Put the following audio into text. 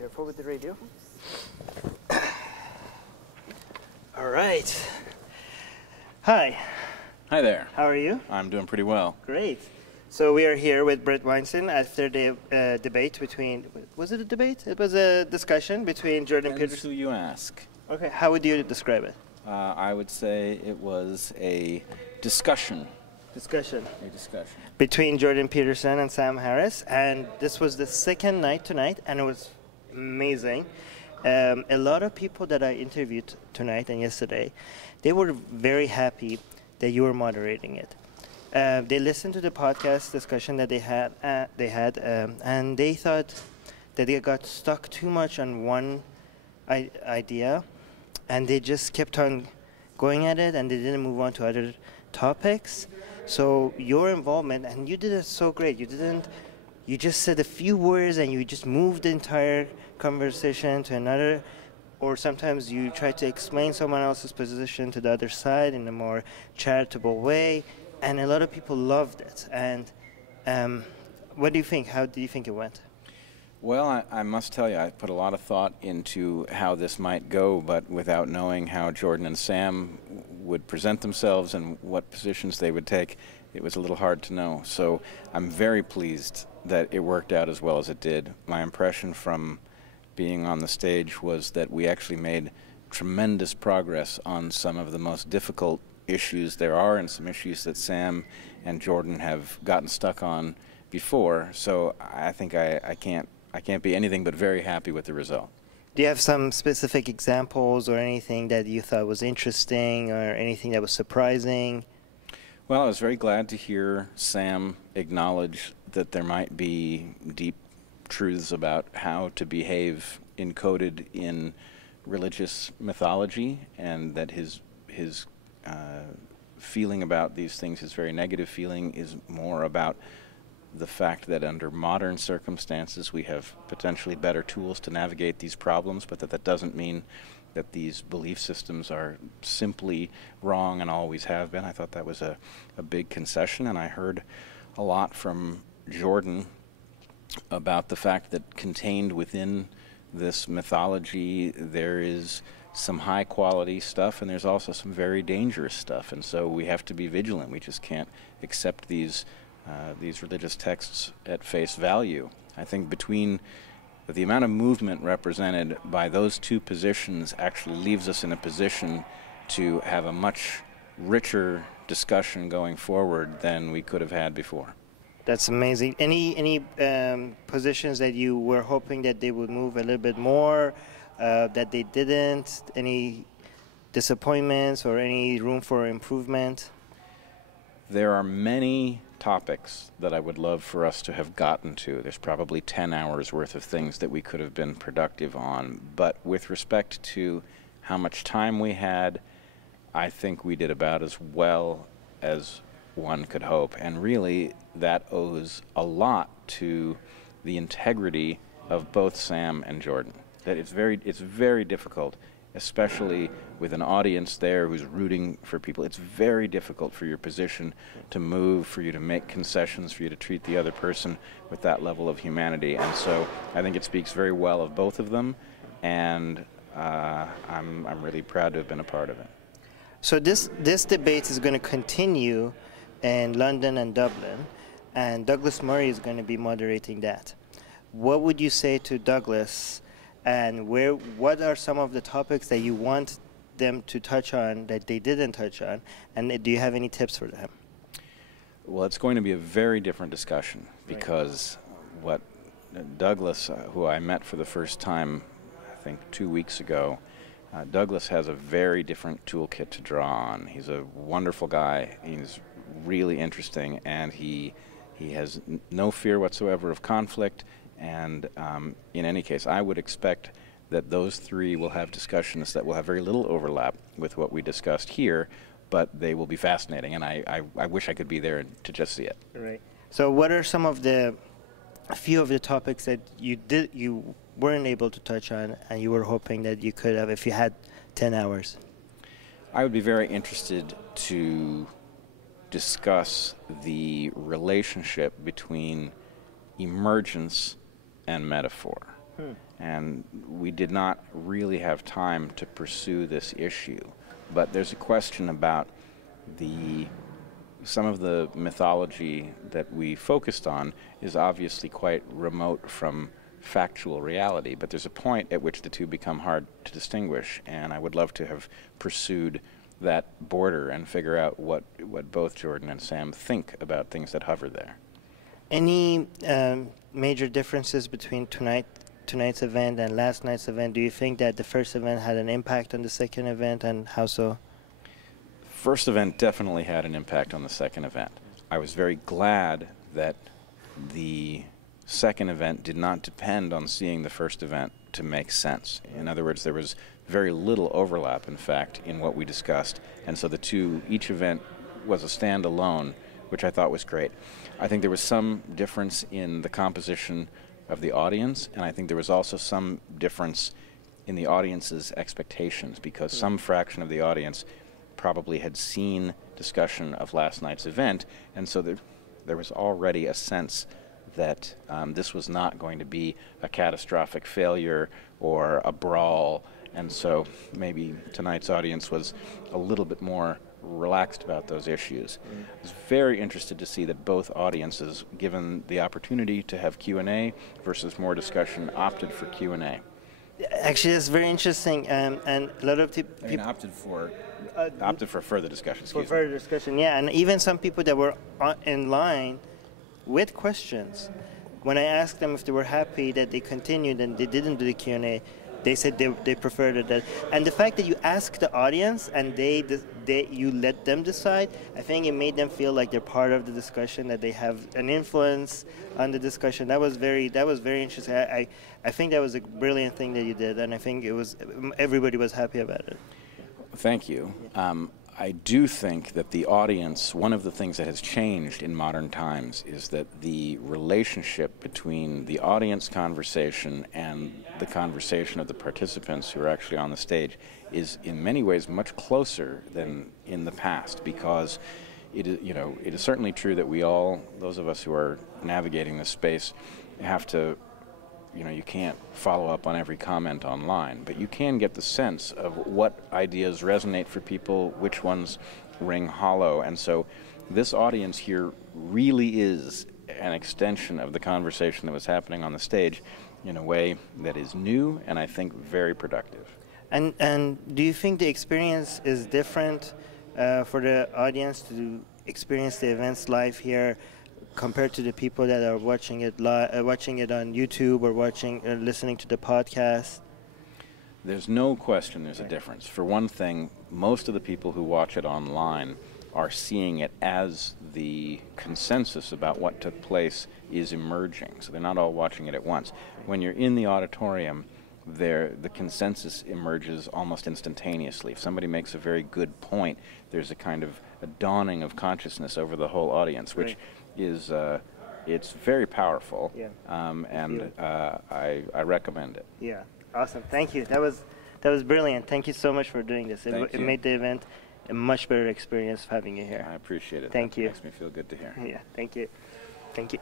Careful with the radio. All right. Hi. Hi there. How are you? I'm doing pretty well. Great. So we are here with Bret Weinstein after the debate between, was it a debate? It was a discussion between Jordan Depends Peterson. who you ask. Okay, how would you describe it? I would say it was a discussion. Discussion. A discussion. Between Jordan Peterson and Sam Harris, and this was the second night tonight, and it was amazing. A lot of people that I interviewed tonight and yesterday, they were very happy that you were moderating it. They listened to the podcast discussion that they had, and they thought that they got stuck too much on one idea, and they just kept on going at it, and they didn't move on to other topics. So your involvement, and you did it so great. You just said a few words, and you just moved the entire conversation to another. Or sometimes you try to explain someone else's position to the other side in a more charitable way. And a lot of people loved it. And what do you think? How do you think it went? Well, I must tell you, I put a lot of thought into how this might go, but without knowing how Jordan and Sam would present themselves and what positions they would take, it was a little hard to know. So I'm very pleased that it worked out as well as it did. My impression from being on the stage was that we actually made tremendous progress on some of the most difficult issues there are, and some issues that Sam and Jordan have gotten stuck on before. So I think I can't be anything but very happy with the result. Do you have some specific examples or anything that you thought was interesting or anything that was surprising? Well, I was very glad to hear Sam acknowledge that there might be deep truths about how to behave encoded in religious mythology, and that his feeling about these things, his very negative feeling, is more about the fact that under modern circumstances we have potentially better tools to navigate these problems, but that doesn't mean that these belief systems are simply wrong and always have been. I thought that was a big concession, and I heard a lot from Jordan about the fact that contained within this mythology there is some high quality stuff, and there's also some very dangerous stuff, and so we have to be vigilant. We just can't accept these religious texts at face value. I think between the amount of movement represented by those two positions actually leaves us in a position to have a much richer discussion going forward than we could have had before. That's amazing. Any positions that you were hoping that they would move a little bit more, that they didn't? Any disappointments or any room for improvement? There are many topics that I would love for us to have gotten to. There's probably 10 hours worth of things that we could have been productive on. But with respect to how much time we had, I think we did about as well as one could hope. And really, that owes a lot to the integrity of both Sam and Jordan. That it's very difficult, especially with an audience there who's rooting for people. It's very difficult for your position to move, for you to make concessions, for you to treat the other person with that level of humanity. And so I think it speaks very well of both of them, and I'm really proud to have been a part of it. So this debate is going to continue in London and Dublin, and Douglas Murray is going to be moderating that. What would you say to Douglas, and what are some of the topics that you want them to touch on that they didn't touch on, and do you have any tips for them? Well, it's going to be a very different discussion, because what Douglas, who I met for the first time, I think 2 weeks ago, Douglas has a very different toolkit to draw on. He's a wonderful guy. He's really interesting, and he has no fear whatsoever of conflict. And in any case, I would expect that those three will have discussions that will have very little overlap with what we discussed here, but they will be fascinating, and I wish I could be there to just see it. Right. So what are some of a few of the topics that you weren't able to touch on and you were hoping that you could have if you had 10 hours? I would be very interested to discuss the relationship between emergence and metaphor. and we did not really have time to pursue this issue. But there's a question about some of the mythology that we focused on is obviously quite remote from factual reality, but there's a point at which the two become hard to distinguish, and I would love to have pursued that border and figure out what both Jordan and Sam think about things that hover there. Any major differences between tonight's event and last night's event? Do you think that the first event had an impact on the second event, and how so? First event definitely had an impact on the second event. I was very glad that the second event did not depend on seeing the first event to make sense. In other words, there was very little overlap, in fact, in what we discussed, and so each event was a standalone, which I thought was great. I think there was some difference in the composition of the audience, and I think there was also some difference in the audience's expectations, because some fraction of the audience probably had seen discussion of last night's event, and so there was already a sense that this was not going to be a catastrophic failure or a brawl, and so maybe tonight's audience was a little bit more relaxed about those issues. I was very interested to see that both audiences, given the opportunity to have Q&A versus more discussion, opted for Q&A. Actually, it's very interesting, and a lot of people opted for further discussion. For further discussion, yeah, and even some people that were in line with questions, when I asked them if they were happy that they continued and they didn't do the Q&A, they said they preferred it. And the fact that you ask the audience and you let them decide, I think it made them feel like they're part of the discussion, that they have an influence on the discussion. That was very interesting. I think that was a brilliant thing that you did, and I think everybody was happy about it. Thank you. I do think that the audience, one of the things that has changed in modern times is that the relationship between the audience conversation and the conversation of the participants who are actually on the stage is in many ways much closer than in the past, because it is certainly true that we all, those of us who are navigating this space, have to, you can't follow up on every comment online, but you can get the sense of what ideas resonate for people, which ones ring hollow. And so this audience here really is an extension of the conversation that was happening on the stage in a way that is new and I think very productive. And do you think the experience is different for the audience to experience the events live here compared to the people that are watching it on YouTube or listening to the podcast? There's no question there's a difference. For one thing, most of the people who watch it online are seeing it as the consensus about what took place is emerging. So they're not all watching it at once. When you're in the auditorium, the consensus emerges almost instantaneously. If somebody makes a very good point, there's a kind of a dawning of consciousness over the whole audience, which is it's very powerful, and I recommend it. Yeah, awesome. Thank you. That was brilliant. Thank you so much for doing this. It made the event a much better experience having you here. I appreciate it. Thank you. Makes me feel good to hear. Yeah, thank you. Thank you.